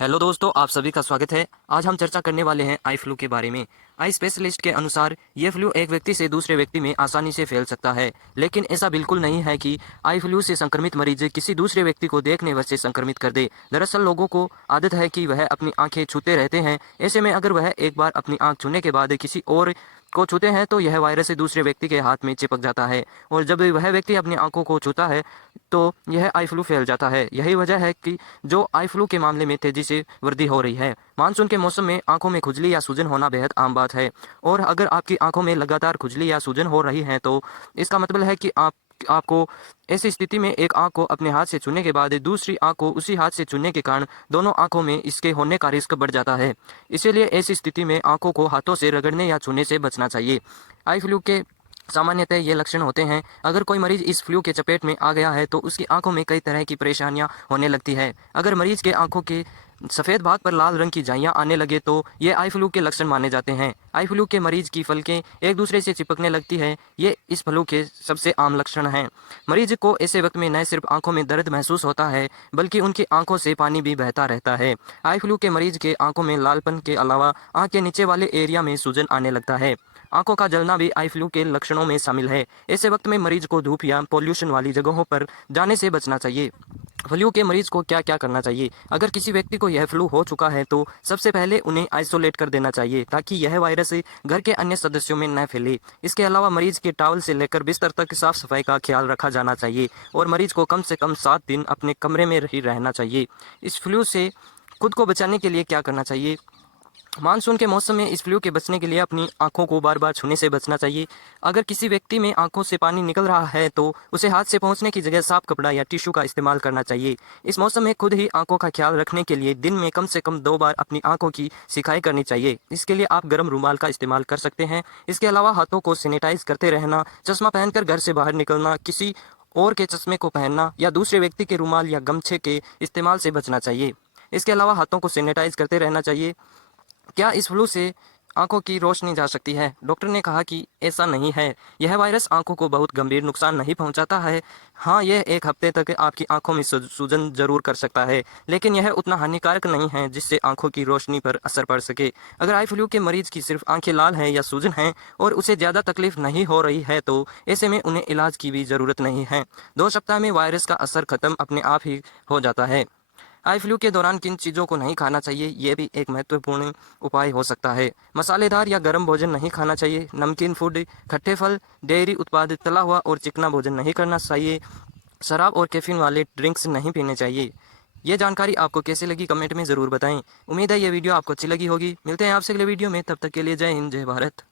Hello दोस्तों, आप सभी का स्वागत है। आज हम चर्चा करने वाले हैं आई फ्लू के बारे में। आई स्पेशलिस्ट के अनुसार ये फ्लू एक व्यक्ति से दूसरे व्यक्ति में आसानी से फैल सकता है, लेकिन ऐसा बिल्कुल नहीं है कि आई फ्लू से संक्रमित मरीज किसी दूसरे व्यक्ति को देखने व से संक्रमित कर दे। दरअसल लोगों को आदत है कि वह अपनी आंखें छूते रहते हैं। ऐसे में अगर वह एक बार अपनी आंख छूने के बाद किसी और को छूते हैं तो यह वायरस दूसरे व्यक्ति के हाथ में चिपक जाता है, और जब वह व्यक्ति अपनी आंखों को छूता है तो यह आई फ्लू फैल जाता है। यही वजह है कि जो आई फ्लू के मामले में तेजी से वृद्धि हो रही है। मानसून के मौसम में आंखों में खुजली या सूजन होना बेहद आम बात है, और अगर आपकी आंखों में लगातार खुजली या सूजन हो रही है तो इसका मतलब है कि आपको ऐसी स्थिति में एक आंख को अपने हाथ से छूने के बाद दूसरी आंख को उसी हाथ से छूने के कारण दोनों आंखों में इसके होने का रिस्क बढ़ जाता है। इसीलिए ऐसी स्थिति में आंखों को हाथों से रगड़ने या छूने से बचना चाहिए। आई फ्लू के सामान्यतः ये लक्षण होते हैं। अगर कोई मरीज इस फ्लू के चपेट में आ गया है तो उसकी आंखों में कई तरह की परेशानियां होने लगती है। अगर मरीज के आंखों के सफ़ेद भाग पर लाल रंग की झाइयाँ आने लगे तो ये आई फ्लू के लक्षण माने जाते हैं। आई फ्लू के मरीज की पलकें एक दूसरे से चिपकने लगती है। ये इस फ्लू के सबसे आम लक्षण हैं। मरीज को ऐसे वक्त में न सिर्फ आंखों में दर्द महसूस होता है, बल्कि उनकी आंखों से पानी भी बहता रहता है। आई फ्लू के मरीज के आंखों में लालपन के अलावा आंख के नीचे वाले एरिया में सूजन आने लगता है। आंखों का जलना भी आई फ्लू के लक्षणों में शामिल है। ऐसे वक्त में मरीज को धूप या पोल्यूशन वाली जगहों पर जाने से बचना चाहिए। फ्लू के मरीज को क्या क्या करना चाहिए? अगर किसी व्यक्ति को यह फ्लू हो चुका है तो सबसे पहले उन्हें आइसोलेट कर देना चाहिए, ताकि यह वायरस घर के अन्य सदस्यों में न फैले। इसके अलावा मरीज के टॉवल से लेकर बिस्तर तक साफ सफाई का ख्याल रखा जाना चाहिए, और मरीज को कम से कम 7 दिन अपने कमरे में ही रहना चाहिए। इस फ्लू से खुद को बचाने के लिए क्या करना चाहिए? मानसून के मौसम में इस फ्लू के बचने के लिए अपनी आंखों को बार बार छूने से बचना चाहिए। अगर किसी व्यक्ति में आंखों से पानी निकल रहा है तो उसे हाथ से पहुंचने की जगह साफ कपड़ा या टिश्यू का इस्तेमाल करना चाहिए। इस मौसम में खुद ही आंखों का ख्याल रखने के लिए दिन में कम से कम 2 बार अपनी आंखों की सिकाई करनी चाहिए। इसके लिए आप गर्म रूमाल का इस्तेमाल कर सकते हैं। इसके अलावा हाथों को सैनिटाइज करते रहना, चश्मा पहनकर घर से बाहर निकलना, किसी और के चश्मे को पहनना या दूसरे व्यक्ति के रूमाल या गमछे के इस्तेमाल से बचना चाहिए। इसके अलावा हाथों को सैनिटाइज करते रहना चाहिए। क्या इस फ्लू से आंखों की रोशनी जा सकती है? डॉक्टर ने कहा कि ऐसा नहीं है। यह वायरस आंखों को बहुत गंभीर नुकसान नहीं पहुंचाता है। हाँ, यह 1 हफ्ते तक आपकी आंखों में सूजन जरूर कर सकता है, लेकिन यह उतना हानिकारक नहीं है जिससे आंखों की रोशनी पर असर पड़ सके। अगर आई फ्लू के मरीज की सिर्फ आंखें लाल हैं या सूजन है और उसे ज़्यादा तकलीफ नहीं हो रही है तो ऐसे में उन्हें इलाज की भी ज़रूरत नहीं है। 2 सप्ताह में वायरस का असर खत्म अपने आप ही हो जाता है। आई फ्लू के दौरान किन चीज़ों को नहीं खाना चाहिए, ये भी एक महत्वपूर्ण उपाय हो सकता है। मसालेदार या गर्म भोजन नहीं खाना चाहिए। नमकीन फूड, खट्टे फल, डेयरी उत्पाद, तला हुआ और चिकना भोजन नहीं करना चाहिए। शराब और कैफीन वाले ड्रिंक्स नहीं पीने चाहिए। ये जानकारी आपको कैसे लगी, कमेंट में ज़रूर बताएं। उम्मीद है ये वीडियो आपको अच्छी लगी होगी। मिलते हैं आपसे अगले वीडियो में, तब तक के लिए जय हिंद, जय भारत।